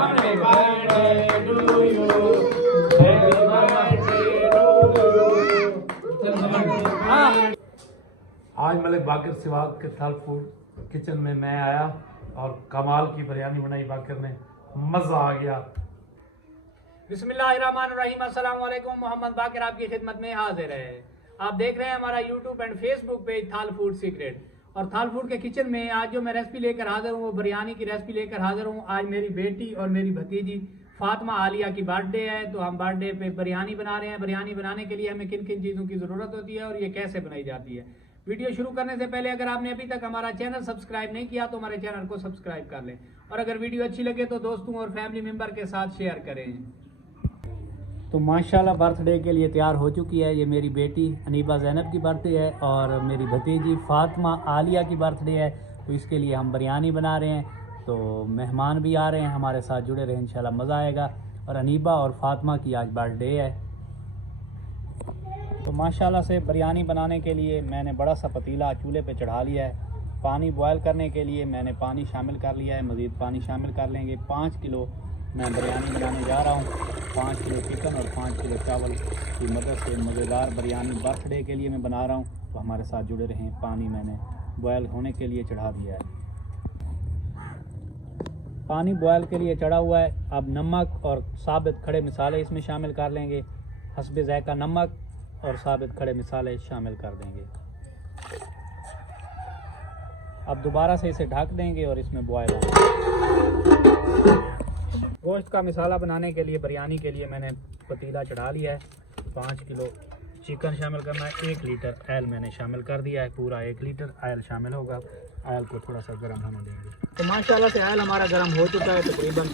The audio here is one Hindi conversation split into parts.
Happy birthday to you. Happy birthday to you. आज मलिक बाकर सिवाग के थल फूड किचन में मैं आया और कमाल की बिरयानी बनाई बाकर ने, मज़ा आ गया। बिस्मिल्लाहिर्रहमानिर्रहीम। अस्सलाम वालेकुम। मोहम्मद बाकर आपकी खिदमत में हाजिर है। आप देख रहे हैं हमारा यूट्यूब एंड फेसबुक पेज थाल फूड सीक्रेट। और थाल फूड के किचन में आज जो मैं रेसिपी लेकर हाजिर हूँ वो बिरयानी की रेसिपी लेकर हाजिर हूँ। आज मेरी बेटी और मेरी भतीजी फातिमा आलिया की बर्थडे है, तो हम बर्थडे पे बिरयानी बना रहे हैं। बिरयानी बनाने के लिए हमें किन किन चीज़ों की ज़रूरत होती है और ये कैसे बनाई जाती है। वीडियो शुरू करने से पहले अगर आपने अभी तक हमारा चैनल सब्सक्राइब नहीं किया तो हमारे चैनल को सब्सक्राइब कर लें, और अगर वीडियो अच्छी लगे तो दोस्तों और फैमिली मेम्बर के साथ शेयर करें। तो माशाल्लाह बर्थडे के लिए तैयार हो चुकी है। ये मेरी बेटी अनीबा ज़ैनब की बर्थडे है और मेरी भतीजी फातिमा आलिया की बर्थडे है, तो इसके लिए हम बिरयानी बना रहे हैं। तो मेहमान भी आ रहे हैं, हमारे साथ जुड़े रहे, इंशाल्लाह मज़ा आएगा। और अनीबा और फातिमा की आज बर्थडे है। तो माशाल्लाह से बिरयानी बनाने के लिए मैंने बड़ा सा पतीला चूल्हे पे चढ़ा लिया है। पानी बॉयल करने के लिए मैंने पानी शामिल कर लिया है, मज़ीद पानी शामिल कर लेंगे। 5 किलो मैं बिरयानी बनाने जा रहा हूँ। 5 किलो चिकन और 5 किलो चावल की मदद से मज़ेदार बिरयानी बर्थडे के लिए मैं बना रहा हूँ, तो हमारे साथ जुड़े रहें। पानी मैंने बॉयल होने के लिए चढ़ा दिया है। पानी बॉयल के लिए चढ़ा हुआ है। अब नमक और साबित खड़े मसाले इसमें शामिल कर लेंगे। हस्बे ज़ायका नमक और साबित खड़े मसाले शामिल कर देंगे। अब दोबारा से इसे ढक देंगे और इसमें बॉयल होगा। गोश्त का मसाला बनाने के लिए बिरयानी के लिए मैंने पतीला चढ़ा लिया है। 5 किलो चिकन शामिल करना है। 1 लीटर ऑयल मैंने शामिल कर दिया है, पूरा 1 लीटर ऑयल शामिल होगा। ऑयल को थोड़ा सा गर्म होने देंगे। तो माशाल्लाह से ऑयल हमारा गर्म हो चुका है। तकरीबन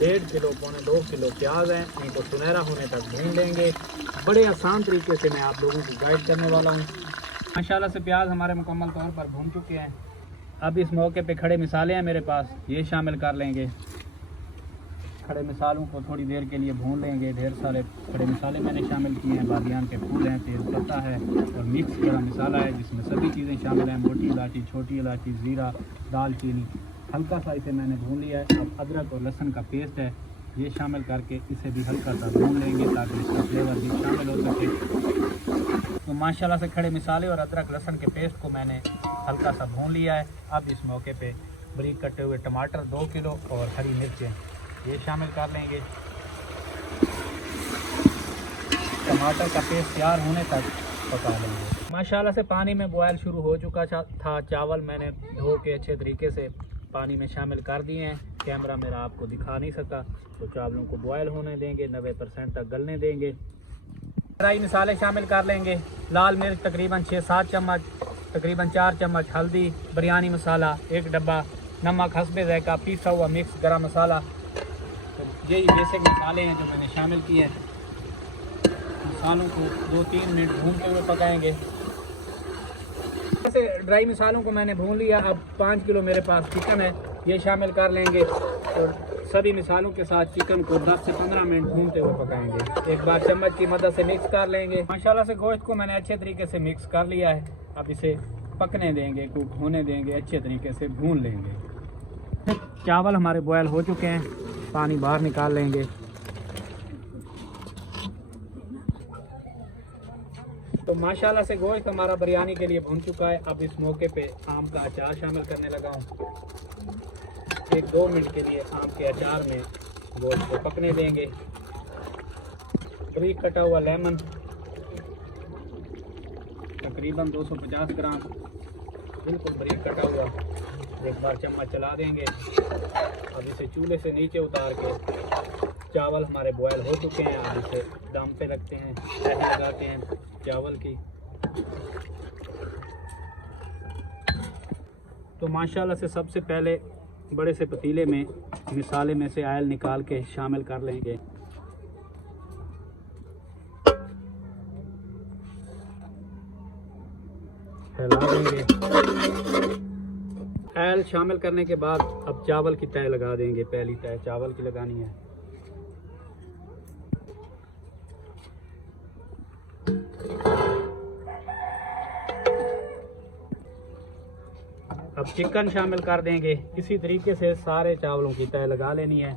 1.5 किलो पौने 2 किलो प्याज है, इनको सुनहरा होने तक भून लेंगे। बड़े आसान तरीके से मैं आप लोगों को गाइड करने वाला हूँ। माशाल्लाह से प्याज हमारे मुकम्मल तौर पर भून चुके हैं। अब इस मौके पे खड़े मसाले हैं मेरे पास, ये शामिल कर लेंगे। खड़े मसालों को थोड़ी देर के लिए भून लेंगे। ढेर सारे खड़े मसाले मैंने शामिल किए हैं। बादियान के फूल हैं, तेज़पत्ता है और मिक्स गरम मसाला है, जिसमें सभी चीज़ें शामिल हैं। मोटी इलायची, छोटी इलायची, ज़ीरा, दालचीनी, हल्का सा इसे मैंने भून लिया है। अब अदरक और लहसुन का पेस्ट है, ये शामिल करके इसे भी हल्का सा भून लेंगे ताकि इसका फ्लेवर भी शामिल हो सके। तो माशाल्लाह से खड़े मसाले और अदरक लहसुन के पेस्ट को मैंने हल्का सा भून लिया है। अब इस मौके पे बारीक कटे हुए टमाटर 2 किलो और हरी मिर्चें ये शामिल कर लेंगे। टमाटर का पेस्ट तैयार होने तक पका लेंगे। माशाल्लाह से पानी में बॉयल शुरू हो चुका था। चावल मैंने धो के अच्छे तरीके से पानी में शामिल कर दिए हैं। कैमरा मेरा आपको दिखा नहीं सका, तो चावलों को बॉयल होने देंगे, 90% तक गलने देंगे। ड्राई मसाले शामिल कर लेंगे। लाल मिर्च तकरीबन 6-7 चम्मच, तकरीबन 4 चम्मच हल्दी, बिरयानी मसाला 1 डब्बा, नमक हस्बे ज़ायका, पीसा हुआ मिक्स गरम मसाला। तो यही बेसिक मसाले हैं जो मैंने शामिल किए हैं। मसालों को 2-3 मिनट भूनते हुए पकाएंगे। ऐसे ड्राई मसालों को मैंने भून लिया। अब 5 किलो मेरे पास चिकन है, ये शामिल कर लेंगे और सभी मसालों के साथ चिकन को 10 से 15 मिनट भूनते हुए पकाएंगे। एक बार चम्मच की मदद से मिक्स कर लेंगे। माशाल्लाह से गोश्त को मैंने अच्छे तरीके से मिक्स कर लिया है। अब इसे पकने देंगे, कुक होने देंगे, अच्छे तरीके से भून लेंगे। चावल हमारे बॉयल हो चुके हैं, पानी बाहर निकाल लेंगे। तो माशाल्लाह से गोश्त हमारा बिरयानी के लिए भून चुका है। अब इस मौके पे आम का अचार शामिल करने लगा हूँ। 1-2 मिनट के लिए आम के अचार में गोश्त को पकने देंगे। बारीक कटा हुआ लेमन तकरीबन 250 ग्राम, बिल्कुल बारीक कटा हुआ, एक बार चम्मच चला देंगे। अब इसे चूल्हे से नीचे उतार के, चावल हमारे बॉयल हो चुके हैं, अब इसे दम पे रखते हैं, तह लगाते हैं चावल की। तो माशाल्लाह से सबसे पहले बड़े से पतीले में मसाले में से ऑयल निकाल के शामिल कर लेंगे। फैला देंगे। ऑयल शामिल करने के बाद अब चावल की तह लगा देंगे। पहली तह चावल की लगानी है। अब चिकन शामिल कर देंगे। इसी तरीके से सारे चावलों की तय लगा लेनी है।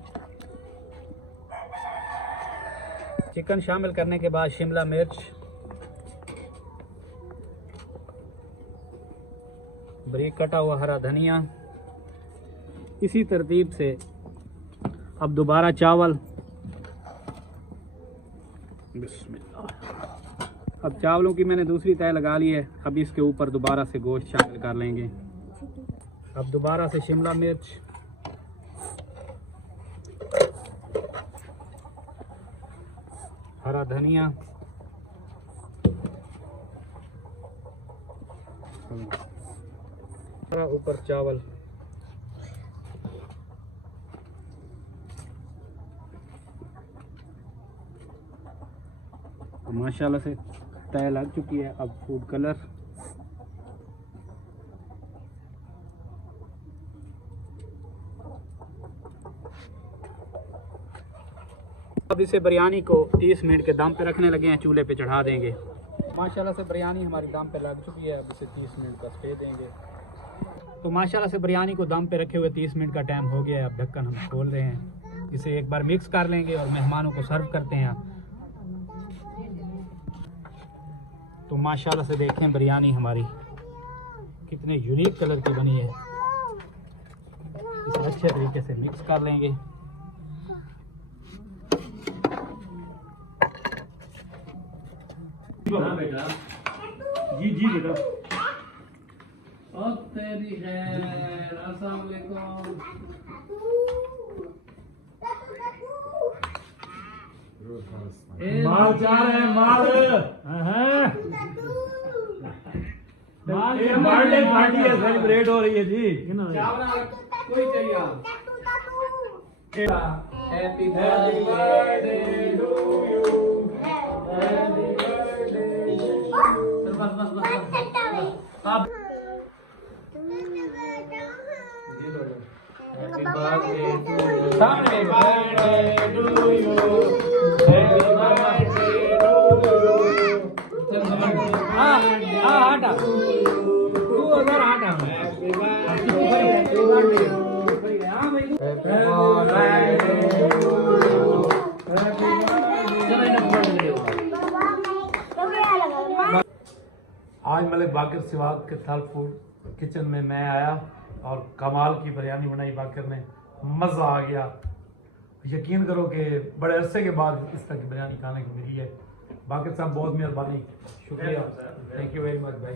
चिकन शामिल करने के बाद शिमला मिर्च, बारीक कटा हुआ हरा धनिया, इसी तरतीब से अब दोबारा चावल। बिस्मिल्लाह। अब चावलों की मैंने दूसरी तय लगा ली है। अब इसके ऊपर दोबारा से गोश्त शामिल कर लेंगे। अब दोबारा से शिमला मिर्च, हरा धनिया, ऊपर चावल। तो माशाल्लाह से तय लग चुकी है। अब फूड कलर, अब इसे बिरयानी को 30 मिनट के दम पे रखने लगे हैं। चूल्हे पे चढ़ा देंगे। माशाल्लाह से बिरयानी हमारी दम पे लग चुकी है। अब इसे 30 मिनट का स्टे देंगे। तो माशाल्लाह से बिरयानी को दम पे रखे हुए 30 मिनट का टाइम हो गया है। अब ढक्कन हम खोल रहे हैं। इसे एक बार मिक्स कर लेंगे और मेहमानों को सर्व करते हैं। तो माशाल्लाह से देखें बिरयानी हमारी कितने यूनिक कलर की बनी है। इसे अच्छे तरीके से मिक्स कर लेंगे। बेटा जी जी बेटा। और तेरी खैर, अस्सलाम वालेकुम। माल चाह रहे हैं माल। बर्थडे पार्टी है, सेलिब्रेट हो रही है जी। कोई चाहिए। Happy birthday to you. आज मलिक बाकर सिवाग के थल फूड किचन में मैं आया और कमाल की बिरयानी बनाई बाकर ने। मज़ा आ गया। यकीन करो कि बड़े अरसे के बाद इस तरह की बिरयानी खाने को मिली है। बाकर साहब बहुत मेहरबानी, शुक्रिया, थैंक यू वेरी मच भाई।